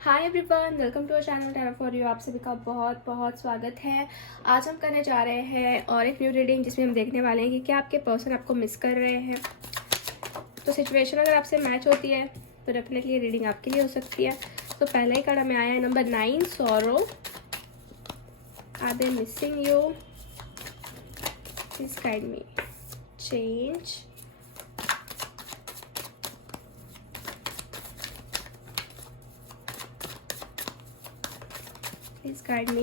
Hi everyone, welcome to our channel tarot for you. आप सभी का बहुत बहुत स्वागत है। आज हम करने जा रहे हैं और एक न्यू रीडिंग जिसमें हम देखने वाले हैं कि क्या आपके पर्सन आपको मिस कर रहे हैं। तो सिचुएशन अगर आपसे मैच होती है तो डेफिनेटली रीडिंग आपके लिए हो सकती है। तो पहला ही कार्ड हमें आया है number 9, sorrow. Are they missing you? Please guide me. Change. Please guide me.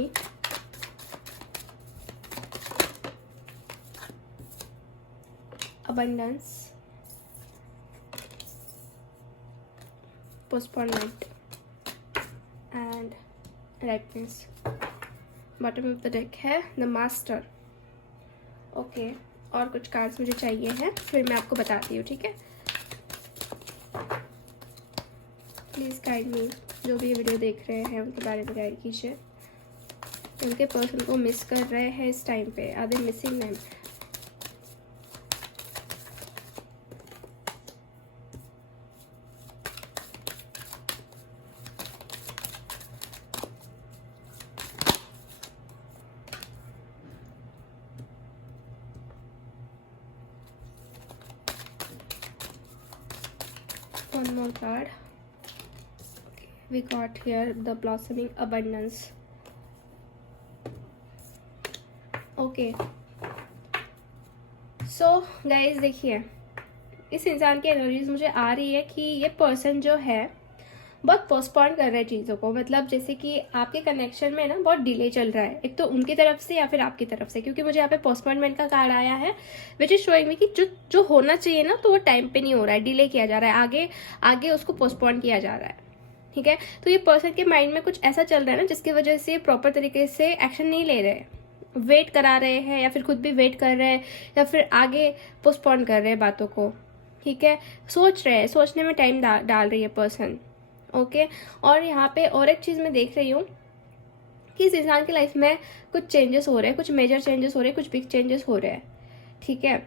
Abundance. Postponement. And ripeness. Bottom of the deck है The Master. ओके, और कुछ कार्ड्स मुझे चाहिए हैं, फिर मैं आपको बताती हूँ, ठीक है। Please guide me. जो भी ये वीडियो देख रहे हैं उनके बारे में गाइड कीजिए। उनके पर्सन को मिस कर रहे हैं इस टाइम पे। Are they missing them? One more card. We got here the blossoming abundance. Okay, so guys देखिए, इस इंसान की एनर्जीज मुझे आ रही है कि ये पर्सन जो है बहुत पोस्टपोन कर रहा है चीज़ों को। मतलब जैसे कि आपके कनेक्शन में ना बहुत डिले चल रहा है, एक तो उनकी तरफ से या फिर आपकी तरफ से, क्योंकि मुझे यहाँ पे पोस्टपोनमेंट का कार्ड आया है विच इज शोइंग मी कि जो होना चाहिए ना तो वो टाइम पे नहीं हो रहा है, डिले किया जा रहा है, आगे आगे उसको पोस्टपोन किया जा रहा है, ठीक है। तो ये पर्सन के माइंड में कुछ ऐसा चल रहा है ना जिसकी वजह से प्रॉपर तरीके से एक्शन नहीं ले रहे, वेट करा रहे हैं या फिर खुद भी वेट कर रहे हैं या फिर आगे पोस्टपोन कर रहे हैं बातों को, ठीक है। सोच रहे हैं, सोचने में टाइम डाल रही है पर्सन, ओके। और यहाँ पे और एक चीज़ मैं देख रही हूँ कि इस इंसान की लाइफ में कुछ चेंजेस हो रहे हैं, कुछ मेजर चेंजेस हो रहे हैं, कुछ बिग चेंजेस हो रहे हैं, ठीक है।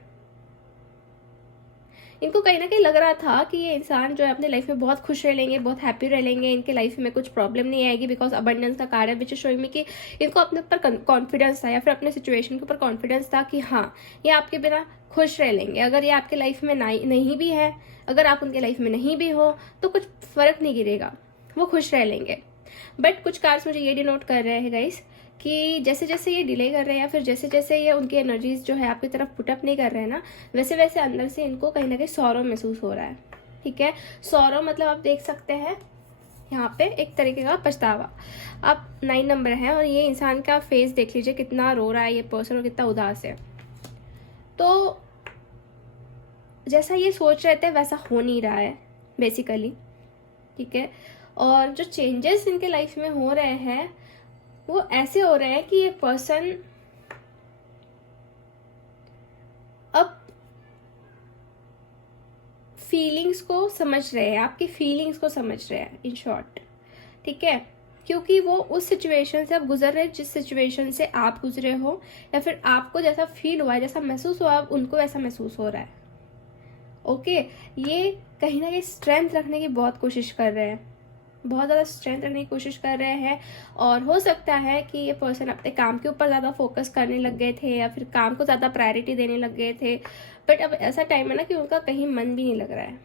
इनको कहीं ना कहीं लग रहा था कि ये इंसान जो है अपने लाइफ में बहुत खुश रह लेंगे, बहुत हैप्पी रह लेंगे, इनके लाइफ में कुछ प्रॉब्लम नहीं आएगी बिकॉज अबंडेंस का कार्ड है विच इज शोइंग मी कि इनको अपने ऊपर कॉन्फिडेंस था या फिर अपने सिचुएशन के ऊपर कॉन्फिडेंस था कि हाँ ये आपके बिना खुश रह लेंगे। अगर ये आपके लाइफ में नहीं भी है, अगर आप उनके लाइफ में नहीं भी हो तो कुछ फर्क नहीं गिरेगा, वो खुश रह लेंगे। बट कुछ कार्ड्स मुझे ये डिनोट कर रहे हैं गाइस कि जैसे जैसे ये डिले कर रहे हैं या फिर जैसे जैसे ये उनकी एनर्जीज जो है आपकी तरफ पुटअप नहीं कर रहे हैं ना, वैसे वैसे अंदर से इनको कहीं ना कहीं सौरव महसूस हो रहा है, ठीक है। सौरव मतलब आप देख सकते हैं यहाँ पे एक तरीके का पछतावा। अब 9 नंबर है और ये इंसान का फेस देख लीजिए, कितना रो रहा है ये पर्सन और कितना उदास है। तो जैसा ये सोच रहे थे वैसा हो नहीं रहा है बेसिकली, ठीक है। और जो चेंजेस इनके लाइफ में हो रहे हैं वो ऐसे हो रहे हैं कि ये पर्सन अब फीलिंग्स को समझ रहे हैं, आपकी फीलिंग्स को समझ रहे हैं इन शॉर्ट, ठीक है। क्योंकि वो उस सिचुएशन से अब गुजर रहे हैं जिस सिचुएशन से आप गुजरे हो, या फिर आपको जैसा फील हुआ है, जैसा महसूस हुआ, अब उनको ऐसा महसूस हो रहा है, ओके। ये कहीं ना कहीं स्ट्रेंथ रखने की बहुत कोशिश कर रहे हैं, बहुत ज़्यादा स्ट्रेंथ रखने की कोशिश कर रहे हैं। और हो सकता है कि ये पर्सन अपने काम के ऊपर ज़्यादा फोकस करने लग गए थे या फिर काम को ज़्यादा प्रायोरिटी देने लग गए थे। बट अब ऐसा टाइम है ना कि उनका कहीं मन भी नहीं लग रहा है,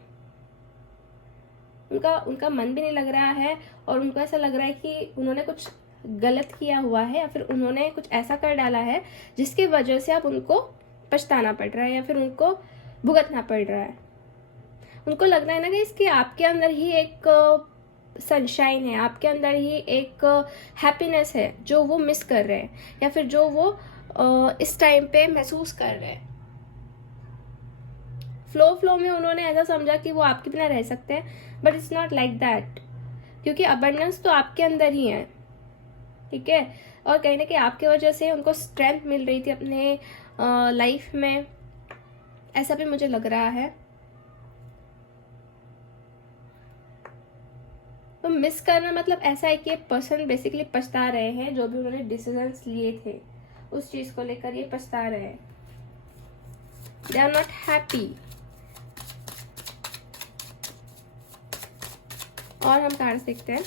उनका मन भी नहीं लग रहा है और उनको ऐसा लग रहा है कि उन्होंने कुछ गलत किया हुआ है या फिर उन्होंने कुछ ऐसा कर डाला है जिसकी वजह से अब उनको पछताना पड़ रहा है या फिर उनको भुगतना पड़ रहा है। उनको लग रहा है ना कि इसके आपके अंदर ही एक सनशाइन है, आपके अंदर ही एक हैप्पीनेस है जो वो मिस कर रहे हैं या फिर जो वो इस टाइम पे महसूस कर रहे हैं। फ्लो में उन्होंने ऐसा समझा कि वो आपके बिना रह सकते हैं, but it's not like that, क्योंकि अबंडेंस तो आपके अंदर ही है, ठीक है। और कहीं ना कहीं आपकी वजह से उनको स्ट्रेंथ मिल रही थी अपने लाइफ में, ऐसा भी मुझे लग रहा है। तो मिस करना मतलब ऐसा है कि ये पर्सन बेसिकली पछता रहे हैं, जो भी उन्होंने डिसीजंस लिए थे उस चीज को लेकर ये पछता रहे हैं। They are not happy. और हम कार्ड्स देखते हैं।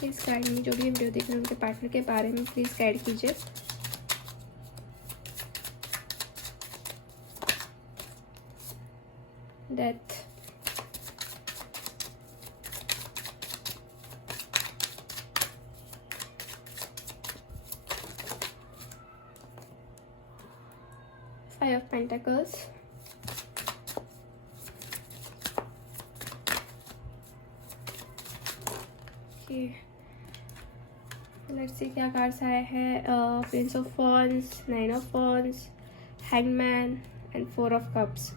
प्लीज़ गाइड मी, जो भी वीडियो देख रहे हैं उनके पार्टनर के बारे में प्लीज़ गाइड कीजिए। Death, five of pentacles, let's see क्या कार्ड्स आए हैं। Prince of wands, nine of wands, hangman and four of cups.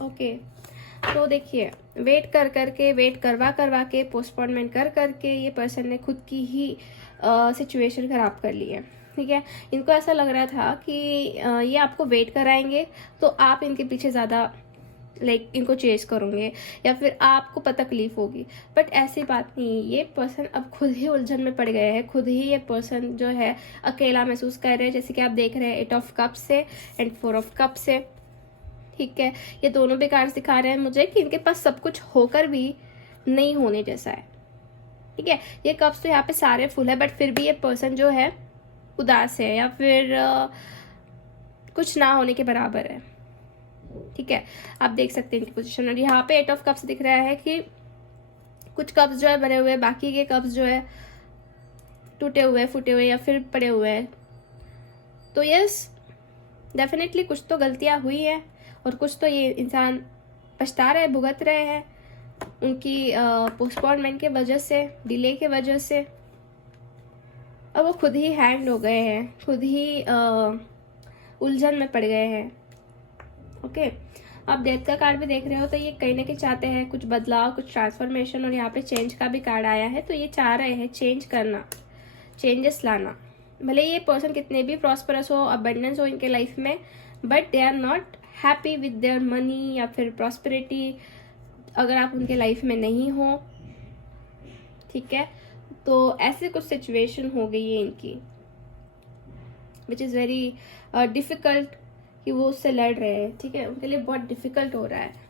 Okay, तो देखिए, वेट करवा के पोस्टपोनमेंट करके ये पर्सन ने खुद की ही सिचुएशन खराब कर ली है। ठीक है, इनको ऐसा लग रहा था कि ये आपको वेट कराएंगे तो आप इनके पीछे ज़्यादा इनको चेस करोगे या फिर आपको तकलीफ होगी, बट ऐसी बात नहीं। ये पर्सन अब खुद ही उलझन में पड़ गए हैं, खुद ही ये पर्सन जो है अकेला महसूस कर रहे हैं, जैसे कि आप देख रहे हैं 8 ऑफ कप्स से एंड 4 ऑफ कप्स से। ठीक है, ये दोनों भी कार्ड्स दिखा रहे हैं मुझे कि इनके पास सब कुछ होकर भी नहीं होने जैसा है। ठीक है, ये कप्स तो यहाँ पे सारे फुल है, बट फिर भी ये पर्सन जो है उदास है या फिर कुछ ना होने के बराबर है। ठीक है, आप देख सकते हैं इनकी पोजीशन। और यहाँ पे 8 ऑफ कप्स दिख रहा है कि कुछ कप्स जो है भरे हुए, बाकी के कप्स जो है टूटे हुए, फूटे हुए या फिर पड़े हुए हैं। तो यस, डेफिनेटली कुछ तो गलतियां हुई है और कुछ तो ये इंसान पछता रहे, भुगत रहे हैं उनकी पोस्टपोनमेंट के वजह से, डिले के वजह से। और वो खुद ही हैंग हो गए हैं, खुद ही उलझन में पड़ गए हैं। ओके, आप डेथ का कार्ड भी देख रहे हो, तो ये कहीं ना कहीं चाहते हैं कुछ बदलाव, कुछ ट्रांसफॉर्मेशन। और यहाँ पे चेंज का भी कार्ड आया है, तो ये चाह रहे हैं चेंज करना, चेंजेस लाना। भले ये पर्सन कितने भी प्रॉस्परस हो, अबंडेंस हो इनके लाइफ में, but they are not happy with their money या फिर प्रॉस्पेरिटी, अगर आप उनके लाइफ में नहीं हो। ठीक है, तो ऐसे कुछ सिचुएशन हो गई है इनकी, विच इज़ वेरी डिफिकल्ट कि वो उससे लड़ रहे हैं। ठीक है, उनके लिए बहुत डिफिकल्ट हो रहा है।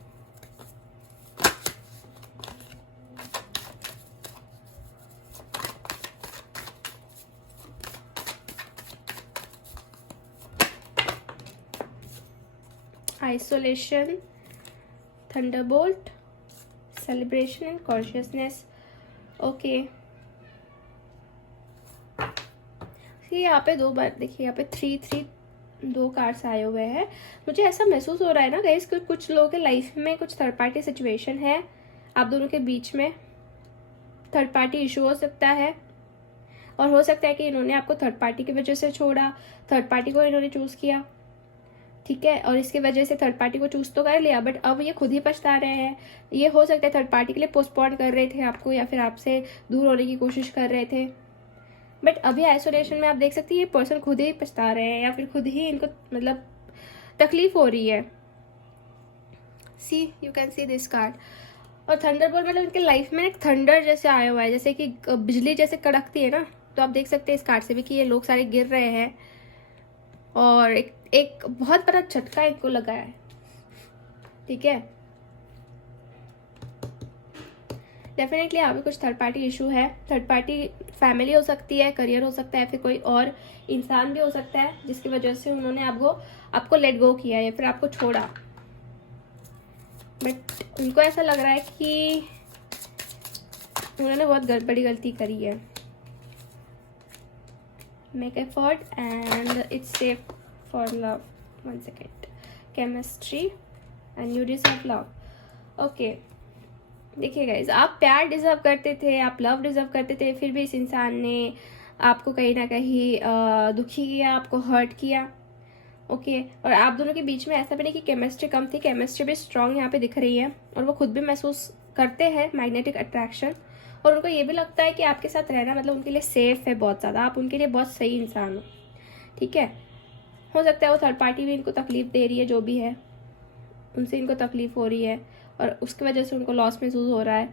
Isolation, Thunderbolt, celebration and consciousness. Okay, यहाँ पे दो बार देखिए, यहाँ पे 3 2 कार्ड्स आए हुए हैं। मुझे ऐसा महसूस हो रहा है ना गाइस, कुछ लोगों के लाइफ में कुछ थर्ड पार्टी सिचुएशन है, आप दोनों के बीच में थर्ड पार्टी इशू हो सकता है। और हो सकता है कि इन्होंने आपको थर्ड पार्टी की वजह से छोड़ा, थर्ड पार्टी को इन्होंने चूज किया। ठीक है, और इसकी वजह से थर्ड पार्टी को चूज तो कर लिया, बट अब ये खुद ही पछता रहे हैं। ये हो सकता है थर्ड पार्टी के लिए पोस्टपोन कर रहे थे आपको, या फिर आपसे दूर होने की कोशिश कर रहे थे, बट अभी आइसोलेशन में आप देख सकते हैं ये पर्सन खुद ही पछता रहे हैं या फिर खुद ही इनको मतलब तकलीफ हो रही है। See, you can see this card. और थंडरबोल्ट मतलब इनके लाइफ में एक थंडर जैसे आया हुआ है, जैसे कि बिजली जैसे कड़कती है ना, तो आप देख सकते हैं इस कार्ड से भी कि ये लोग सारे गिर रहे हैं और एक बहुत बड़ा झटका इनको लगा है। ठीक है, डेफिनेटली यहाँ पे कुछ थर्ड पार्टी इशू है। थर्ड पार्टी फैमिली हो सकती है, करियर हो सकता है, फिर कोई और इंसान भी हो सकता है जिसकी वजह से उन्होंने आपको लेट गो किया या फिर आपको छोड़ा। बट उनको ऐसा लग रहा है कि उन्होंने बहुत बड़ी गलती करी है। Make effort and it's safe for love. 1 second, chemistry and you deserve love. Okay, देखिए गाइज, आप प्यार डिजर्व करते थे, आप लव डिजर्व करते थे, फिर भी इस इंसान ने आपको कहीं ना कहीं दुखी किया, आपको हर्ट किया। ओके, और आप दोनों के बीच में ऐसा भी नहीं कि केमिस्ट्री कम थी, केमिस्ट्री भी स्ट्रांग यहाँ पे दिख रही है और वो खुद भी महसूस करते हैं मैग्नेटिक अट्रैक्शन। और उनको ये भी लगता है कि आपके साथ रहना मतलब उनके लिए सेफ है बहुत ज़्यादा, आप उनके लिए बहुत सही इंसान हो। ठीक है, हो सकता है वो थर्ड पार्टी भी इनको तकलीफ दे रही है, जो भी है उनसे इनको तकलीफ हो रही है और उसकी वजह से उनको लॉस महसूस हो रहा है।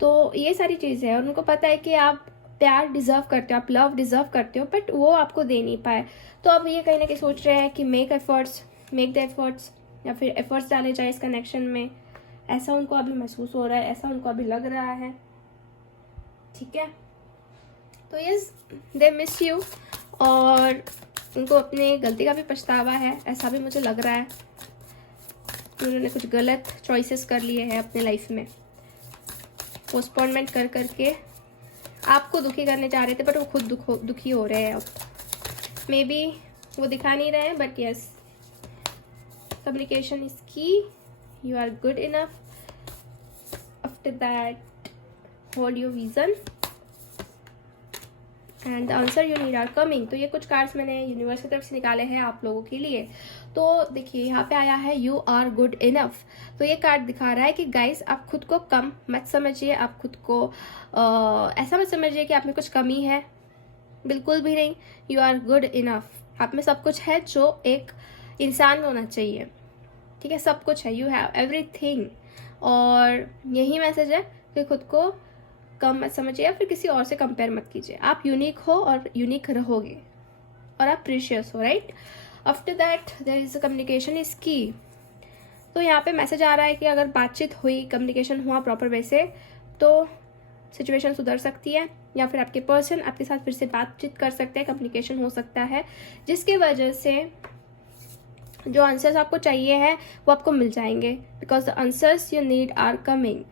तो ये सारी चीज़ें हैं और उनको पता है कि आप प्यार डिजर्व करते हो, आप लव डिजर्व करते हो, बट वो आपको दे नहीं पाए। तो अब ये कहीं ना कहीं सोच रहे हैं कि मेक द एफर्ट्स या फिर एफर्ट्स डाले जाए इस कनेक्शन में, ऐसा उनको अभी महसूस हो रहा है, ऐसा उनको अभी लग रहा है, ठीक है। तो यस, दे मिस यू, और उनको अपने गलती का भी पछतावा है, ऐसा भी मुझे लग रहा है। उन्होंने कुछ गलत चॉइसेस कर लिए हैं अपने लाइफ में, पोस्टपोनमेंट कर करके आपको दुखी करने चाह रहे थे, बट वो खुद दुखी हो रहे हैं अब। मे बी वो दिखा नहीं रहे हैं, but yes, communication is key, you are good enough. After that, hold your vision and the answer you need are coming. तो ये कुछ कार्ड्स मैंने यूनिवर्स की तरफ से निकाले हैं आप लोगों के लिए। तो देखिए यहाँ पे आया है यू आर गुड इनफ। तो ये कार्ड दिखा रहा है कि गाइस, आप खुद को कम मत समझिए, आप खुद को ऐसा मत समझिए कि आप में कुछ कमी है, बिल्कुल भी नहीं। यू आर गुड इनफ, आप में सब कुछ है जो एक इंसान में होना चाहिए, ठीक है, सब कुछ है, यू हैव एवरीथिंग। और यही मैसेज है कि खुद को कम मत समझिए या फिर किसी और से कंपेयर मत कीजिए। आप यूनिक हो और यूनिक रहोगे, और आप प्रीशियस हो, right. After that there is communication is key. तो यहाँ पे मैसेज आ रहा है कि अगर बातचीत हुई, कम्युनिकेशन हुआ प्रॉपर वे से, तो सिचुएशन सुधर सकती है, या फिर आपके पर्सन आपके साथ फिर से बातचीत कर सकते हैं, कम्युनिकेशन हो सकता है, जिसकी वजह से जो आंसर्स आपको चाहिए हैं वो आपको मिल जाएंगे, because the answers you need are coming.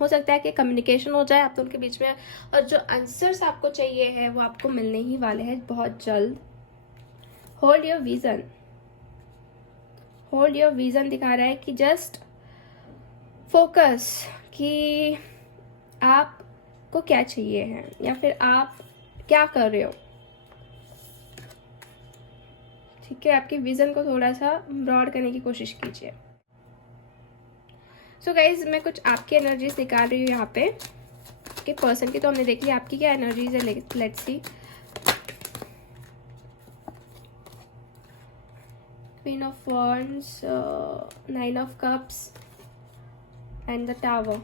हो सकता है कि कम्युनिकेशन हो जाए आप दोनों के बीच में, और जो आंसर्स आपको चाहिए है वो आपको मिलने ही वाले हैं बहुत जल्द। Hold your vision, hold your vision दिखा रहा है कि जस्ट फोकस कि आपको क्या चाहिए है, या फिर आप क्या कर रहे हो, ठीक है। आपकी विजन को थोड़ा सा ब्रॉड करने की कोशिश कीजिए। सो गाइज, मैं कुछ आपकी एनर्जीज निकाल रही हूँ यहाँ पे, कि पर्सन की तो हमने देख लिया, आपकी क्या एनर्जीज है, let's see. Queen of wands, 9 of cups and the tower.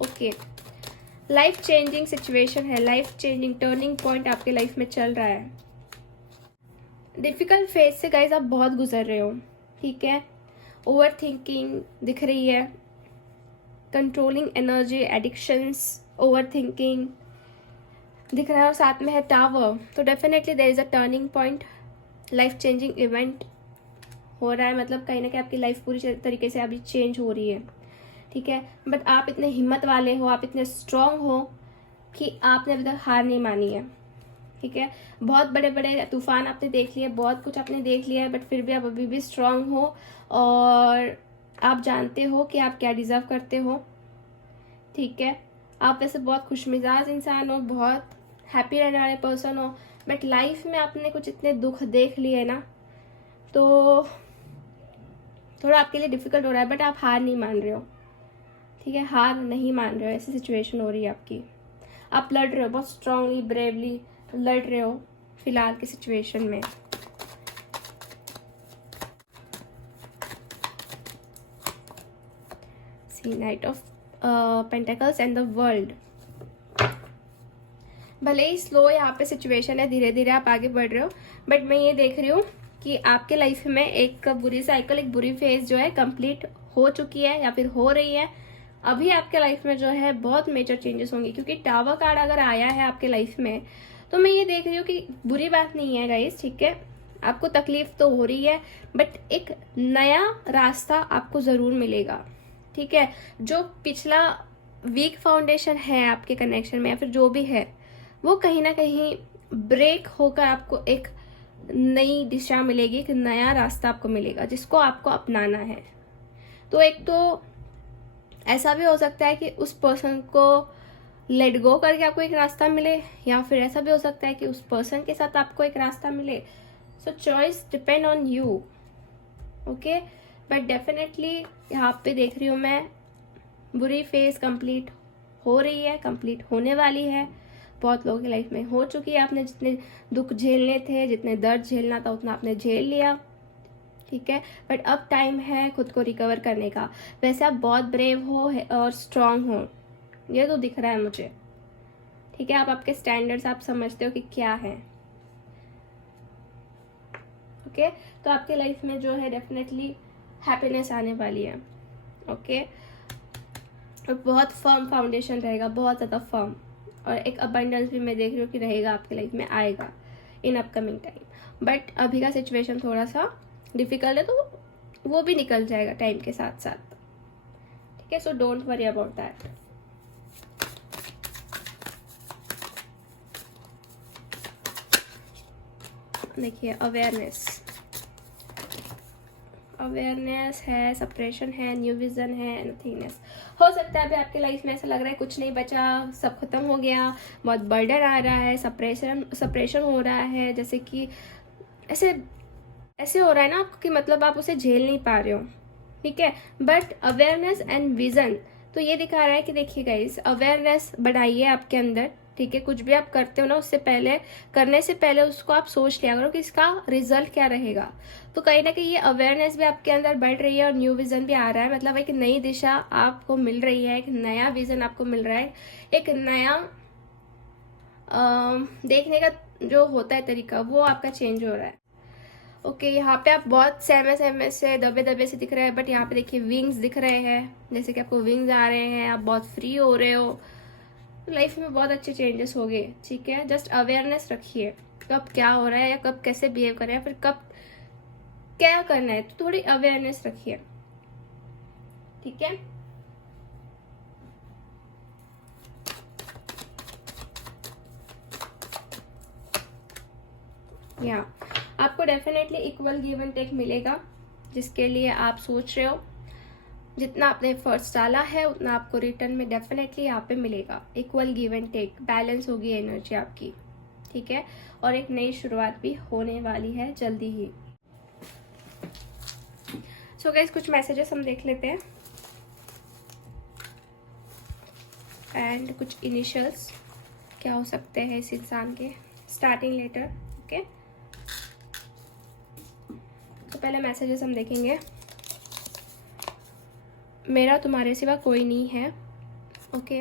Okay, life changing situation है, लाइफ चेंजिंग टर्निंग पॉइंट आपके लाइफ में चल रहा है। डिफिकल्ट फेज से गाइज आप बहुत गुजर रहे हो, ठीक है। ओवर थिंकिंग दिख रही है, controlling energy, addictions, overthinking दिख रहा है, और साथ में है टावर। तो definitely there is a turning point, life changing event हो रहा है, मतलब कहीं ना कहीं आपकी लाइफ पूरी तरीके से अभी चेंज हो रही है, ठीक है। बट आप इतने हिम्मत वाले हो, आप इतने स्ट्रांग हो कि आपने अभी तक हार नहीं मानी है, ठीक है। बहुत बड़े बड़े तूफान आपने देख लिए, बहुत कुछ आपने देख लिया है, बट फिर भी आप अभी भी स्ट्रांग हो, और आप जानते हो कि आप क्या डिजर्व करते हो, ठीक है। आप वैसे बहुत खुशमिजाज इंसान हो, बहुत हैप्पी रहने वाले पर्सन हो, बट लाइफ में आपने कुछ इतने दुख देख लिए ना, तो थोड़ा आपके लिए डिफिकल्ट हो रहा है, बट आप हार नहीं मान रहे हो, ठीक है, हार नहीं मान रहे हो, ऐसी सिचुएशन हो रही है आपकी। आप लड़ रहे हो, बहुत स्ट्रांगली, ब्रेवली लड़ रहे हो फिलहाल की सिचुएशन में। See knight of pentacles and the world. भले ही स्लो यहाँ पे सिचुएशन है, धीरे धीरे आप आगे बढ़ रहे हो, बट मैं ये देख रही हूँ कि आपके लाइफ में एक बुरी साइकिल, एक बुरी फेज जो है कंप्लीट हो चुकी है या फिर हो रही है। अभी आपके लाइफ में जो है बहुत मेजर चेंजेस होंगे, क्योंकि टावर कार्ड अगर आया है आपके लाइफ में, तो मैं ये देख रही हूँ कि बुरी बात नहीं है गाइस, ठीक है। आपको तकलीफ तो हो रही है, बट एक नया रास्ता आपको जरूर मिलेगा, ठीक है। जो पिछला वीक फाउंडेशन है आपके कनेक्शन में, या फिर जो भी है, वो कहीं ना कहीं ब्रेक होकर आपको एक नई दिशा मिलेगी, एक नया रास्ता आपको मिलेगा जिसको आपको अपनाना है। तो एक तो ऐसा भी हो सकता है कि उस पर्सन को लेट गो करके आपको एक रास्ता मिले, या फिर ऐसा भी हो सकता है कि उस पर्सन के साथ आपको एक रास्ता मिले। सो choice depend on you, okay. But definitely यहाँ पे देख रही हूँ मैं, बुरी फेज कंप्लीट हो रही है, कंप्लीट होने वाली है, बहुत लोगों की लाइफ में हो चुकी है। आपने जितने दुख झेलने थे, जितने दर्द झेलना था, उतना आपने झेल लिया, ठीक है। बट अब टाइम है खुद को रिकवर करने का। वैसे आप बहुत ब्रेव हो और स्ट्रांग हो, ये तो दिख रहा है मुझे, ठीक है। आप आपके स्टैंडर्ड्स आप समझते हो कि क्या है, ओके। तो आपके लाइफ में जो है डेफिनेटली हैप्पीनेस आने वाली है, ओके। और बहुत फर्म फाउंडेशन रहेगा, बहुत ज़्यादा फर्म, और एक अबंडेंस भी मैं देख रही हूँ कि रहेगा, आपकी लाइफ में आएगा इन अपकमिंग टाइम। बट अभी का सिचुएशन थोड़ा सा डिफिकल्ट है, तो वो भी निकल जाएगा टाइम के साथ साथ, ठीक है। So don't worry about that. देखिए अवेयरनेस है, सप्रेशन है, न्यू विजन है, नथिंगनेस। हो सकता है अभी आपके लाइफ में ऐसा लग रहा है कुछ नहीं बचा, सब खत्म हो गया, बहुत बर्डन आ रहा है, सप्रेशन हो रहा है, जैसे कि ऐसे हो रहा है ना आपको कि मतलब आप उसे झेल नहीं पा रहे हो, ठीक है। बट अवेयरनेस एंड विजन तो ये दिखा रहा है कि देखिए गाइस, अवेयरनेस बढ़ाइए आपके अंदर, ठीक है। कुछ भी आप करते हो ना, उससे पहले, करने से पहले उसको आप सोच लिया करो कि इसका रिजल्ट क्या रहेगा। तो कहीं ना कहीं ये अवेयरनेस भी आपके अंदर बढ़ रही है और न्यू विजन भी आ रहा है, मतलब एक नई दिशा आपको मिल रही है, एक नया विजन आपको मिल रहा है, एक नया देखने का जो होता है तरीका, वो आपका चेंज हो रहा है। ओके, यहाँ पे आप बहुत सहमे से, दबे से दिख रहे हैं, बट यहाँ पे देखिए विंग्स दिख रहे हैं, जैसे कि आपको विंग्स आ रहे हैं, आप बहुत फ्री हो रहे हो, लाइफ में बहुत अच्छे चेंजेस हो गए, ठीक है। जस्ट अवेयरनेस रखिए कब क्या हो रहा है, या कब कैसे बिहेव कर रहे हैं, फिर कब क्या करना है, तो थोड़ी अवेयरनेस रखिए, ठीक है। या आपको definitely equal give and take मिलेगा, जिसके लिए आप सोच रहे हो। जितना आपने एफर्ट्स डाला है उतना आपको रिटर्न में डेफिनेटली यहाँ पे मिलेगा। Equal give and take, balance होगी एनर्जी आपकी, ठीक है। और एक नई शुरुआत भी होने वाली है जल्दी ही। सो गाइस, कुछ मैसेजेस हम देख लेते हैं, एंड कुछ इनिशियल्स क्या हो सकते हैं इस इंसान के, स्टार्टिंग लेटर, ओके। तो पहले मैसेजेस हम देखेंगे। मेरा तुम्हारे सिवा कोई नहीं है, ओके।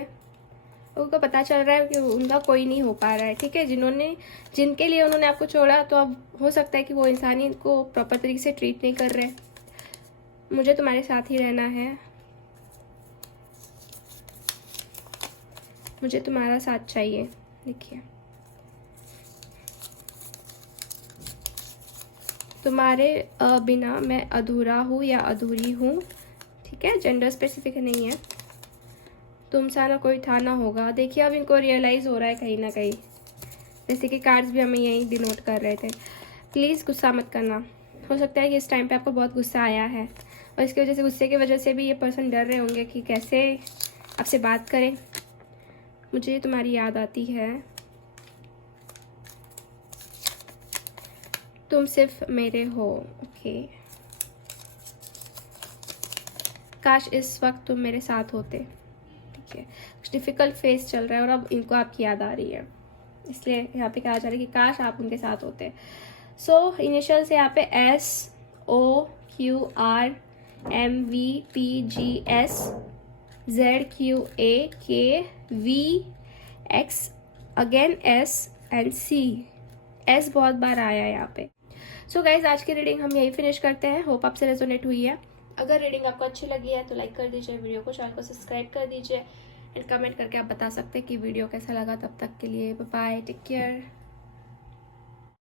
उनको पता चल रहा है कि उनका कोई नहीं हो पा रहा है, ठीक है। जिनके लिए उन्होंने आपको छोड़ा, तो अब हो सकता है कि वो इंसान ही इनको प्रॉपर तरीके से ट्रीट नहीं कर रहे। मुझे तुम्हारे साथ ही रहना है, मुझे तुम्हारा साथ चाहिए। देखिए, तुम्हारे बिना मैं अधूरा हूँ या अधूरी हूँ, ठीक है। जेंडर स्पेसिफिक नहीं है। तुमसा ना कोई था ना होगा। देखिए, अब इनको रियलाइज़ हो रहा है कहीं ना कहीं, जैसे कि कार्ड्स भी हमें यही डिनोट कर रहे थे। प्लीज़ गुस्सा मत करना। हो सकता है कि इस टाइम पे आपको बहुत गुस्सा आया है, और इसकी वजह से, गुस्से की वजह से भी ये पर्सन डर रहे होंगे कि कैसे आपसे बात करें। मुझे तुम्हारी याद आती है, तुम सिर्फ मेरे हो, ओके। काश इस वक्त तुम मेरे साथ होते, ठीक है। कुछ डिफ़िकल्ट फेस चल रहा है और अब इनको आपकी याद आ रही है, इसलिए यहाँ पे कहा जा रहा है कि काश आप उनके साथ होते। सो इनिशियल से यहाँ पे SOQRMVPGS ZQAKVX again S and C, S बहुत बार आया है यहाँ पे। सो गाइज, आज की रीडिंग हम यही फिनिश करते हैं। होप आपसे रेजोनेट हुई है। अगर रीडिंग आपको अच्छी लगी है तो लाइक कर दीजिए वीडियो को, चैनल को सब्सक्राइब कर दीजिए, एंड कमेंट करके आप बता सकते हैं कि वीडियो कैसा लगा। तब तक के लिए बाय बाय, टेक केयर।